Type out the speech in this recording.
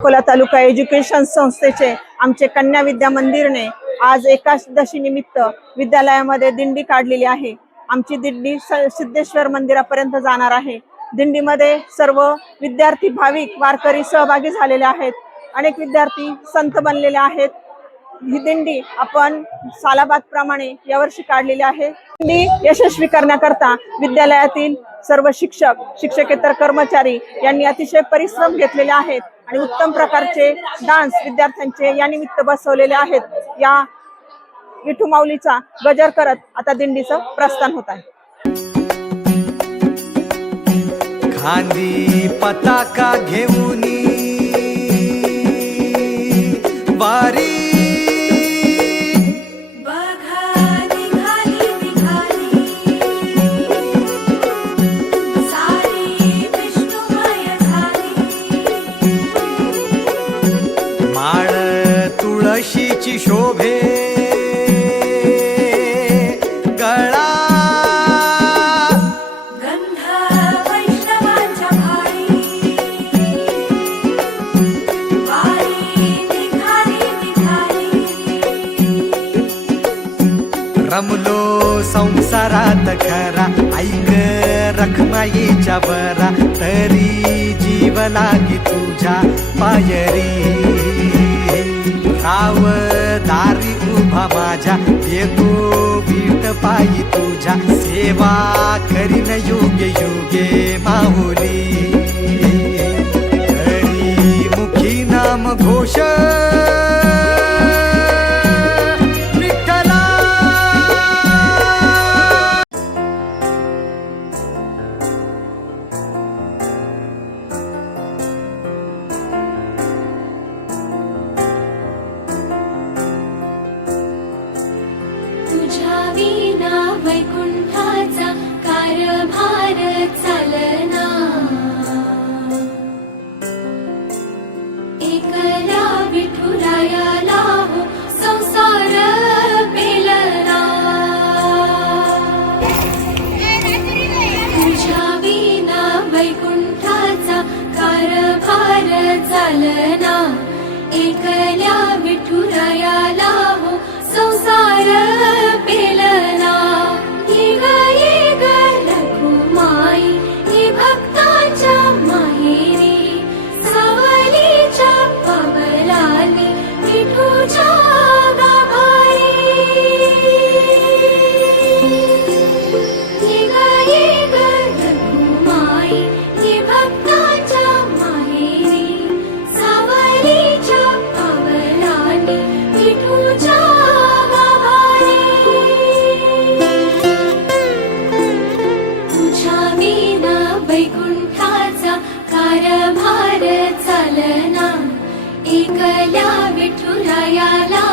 अकोला तालुका education संस्थेचे आमचे कन्या विद्या मंदिरने आज एकादशी निमित्त विद्यालयामध्ये दिंडी काढलेली आहे. आमची दिंडी सिद्धेश्वर मंदिरापर्यंत जाणार आहे. दिंडीमध्ये सर्व विद्यार्थी भाविक वारकरी सहभागी झालेले आहेत. अनेक विद्यार्थी संत बनलेले आहेत. ही दिंडी आपण सालाबाद प्रमाणे यावर्षी काढलेली आहे. दिंडी यशस्वी करण्याकरता विद्यालयातील सर्व शिक्षक शिक्षकेतर कर्मचारी यांनी अतिशय परिश्रम घेतलेले आहेत. आणि उत्तम प्रकारचे डान्स विद्यार्थ्यांचे या निमित्त बसवलेले आहेत. या विठू माऊलीचा गजर करत आता दिंडीचं प्रस्थान होत आहे. खांदी पताका घेऊन वारी शोभे गळा. गंध वैष्णवांच्या भाळी. वारी निघाली निघाली रमलो संसारात खरा. ऐक रखमाईच्या बरा तरी जीव लागी तुझ्या पायरी. राव शोभा माझ्या येतो बीट पायी तुझ्या. सेवा करीन योगे योगे माहुली पार चालना एकल्या विठुरायाला हो संसार मीना वैकुण्ठा कार्यभार चलना एकदा विठुरया ला